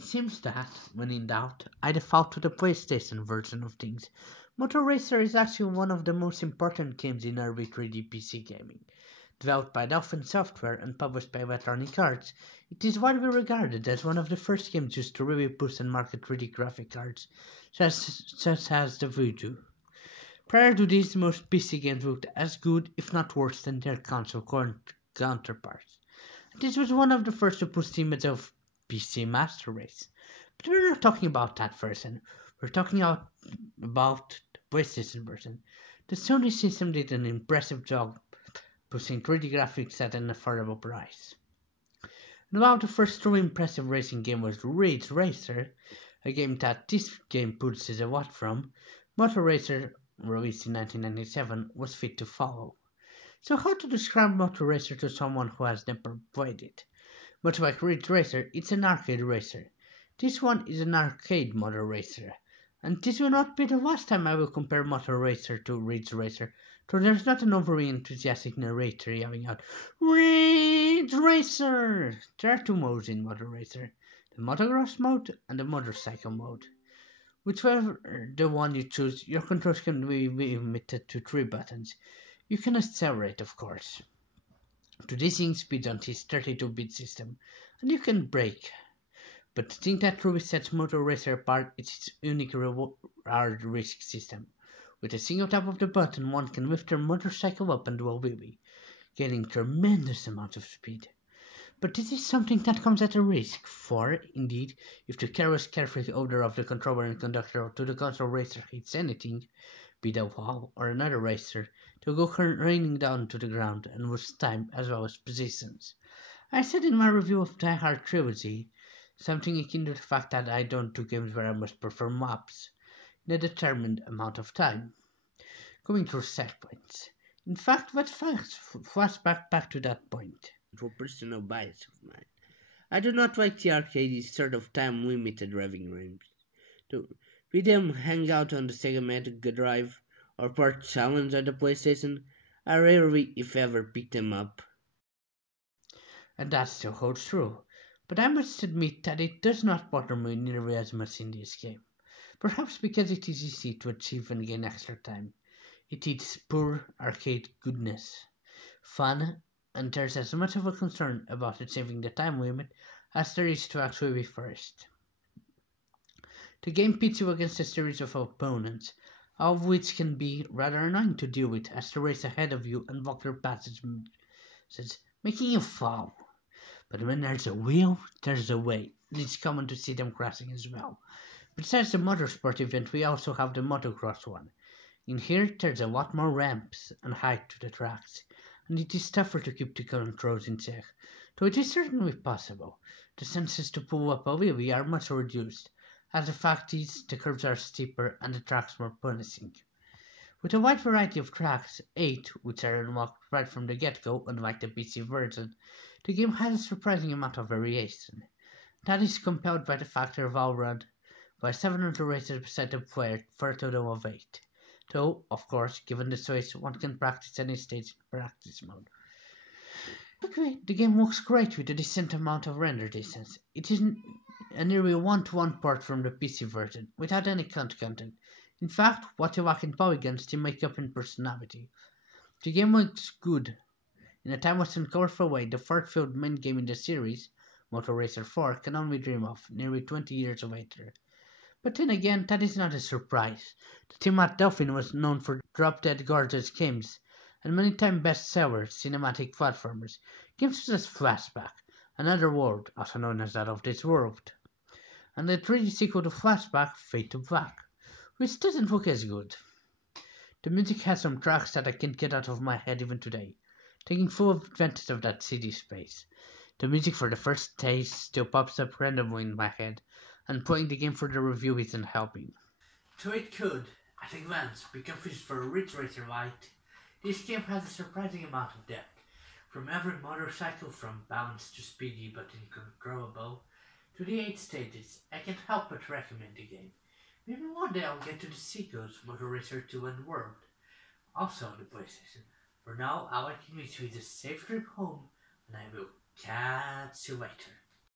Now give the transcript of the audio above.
It seems that, when in doubt, I default to the PlayStation version of things. Moto Racer is actually one of the most important games in early 3D PC gaming. Developed by Dolphin Software and published by Electronic Arts, it is widely regarded as one of the first games used to really boost and market 3D graphic cards, such as the Voodoo. Prior to this, most PC games looked as good, if not worse, than their console counterparts. This was one of the first to push the image of PC Master Race. But we're not talking about that version. We're talking about the PlayStation version. The Sony system did an impressive job pushing 3D graphics at an affordable price. And about the first truly impressive racing game was Ridge Racer, a game that this game pushes a lot from. Moto Racer, released in 1997, was fit to follow. So how to describe Moto Racer to someone who has never played it? Much like Ridge Racer, it's an arcade racer. This one is an arcade Moto Racer. And this will not be the last time I will compare Moto Racer to Ridge Racer, so there's not an overly enthusiastic narrator yelling out, Ridge Racer! There are two modes in Moto Racer, the motocross mode and the motorcycle mode. Whichever the one you choose, your controls can be limited to 3 buttons. You can accelerate, of course, to dizzying speeds on this 32-bit system, and you can brake. But the thing that truly sets Moto Racer apart is its unique reward risk system. With a single tap of the button, one can lift their motorcycle up and do a wheelie, gaining tremendous amounts of speed. But this is something that comes at a risk, for, indeed, if the careless carefree odor of the controller and conductor to the console racer hits anything, be the wall or another racer, they'll go raining down to the ground and lose time as well as positions. I said in my review of Die Hard Trilogy, something akin to the fact that I don't do games where I must perform maps in a determined amount of time, going through set points. In fact, let's flashback back to that point. For personal bias of mine, I do not like the arcade's sort of time-limited driving games. Be them hang out on the Sega Mega Drive or Port Challenge on the PlayStation, I rarely, if ever, pick them up. And that still holds true. But I must admit that it does not bother me nearly as much in this game. Perhaps because it is easy to achieve and gain extra time. It is pure arcade goodness, fun, and there's as much of a concern about achieving the time limit as there is to actually be first. The game pits you against a series of opponents, all of which can be rather annoying to deal with as they race ahead of you and block your passage, making you fall. But when there's a will, there's a way, and it's common to see them crashing as well. Besides the motorsport event, we also have the motocross one. In here, there's a lot more ramps and height to the tracks, and it is tougher to keep the controls in check, though it is certainly possible. The chances to pull up a wheelie are much reduced, as the fact is the curves are steeper and the tracks more punishing. With a wide variety of tracks, 8, which are unlocked right from the get-go, unlike the PC version, the game has a surprising amount of variation. That is compelled by the factor of all run by 700 racers beside the player for a total of 8. Though, of course, given the choice, one can practice any stage in practice mode. Quickly, the game looks great with a decent amount of render distance. It is a nearly one-to-one port from the PC version, without any content. In fact, what you lack in polygons they make up in personality. The game looks good. In a timeless and colorful way, the fart-filled main game in the series, Moto Racer 4, can only dream of, nearly 20 years later. But then again, that is not a surprise. The team at Delphin was known for drop-dead gorgeous games, and many-time bestsellers, cinematic platformers, games such as Flashback, Another World, also known as Out of This World, and the 3D sequel to Flashback, Fade to Black, which doesn't look as good. The music has some tracks that I can't get out of my head even today, taking full advantage of that CD space. The music for the first taste still pops up randomly in my head, and playing the game for the review isn't helping. So it could, at a glance, be confused for a Ridge Racer light. This game has a surprising amount of depth. From every motorcycle from balanced to speedy but uncontrollable, to the 8 stages, I can't help but recommend the game. Maybe one day I'll get to the sequels, Moto Racer 2 and World, also on the PlayStation. For now, I'll let you wish you a safe trip home, and I will catch you later.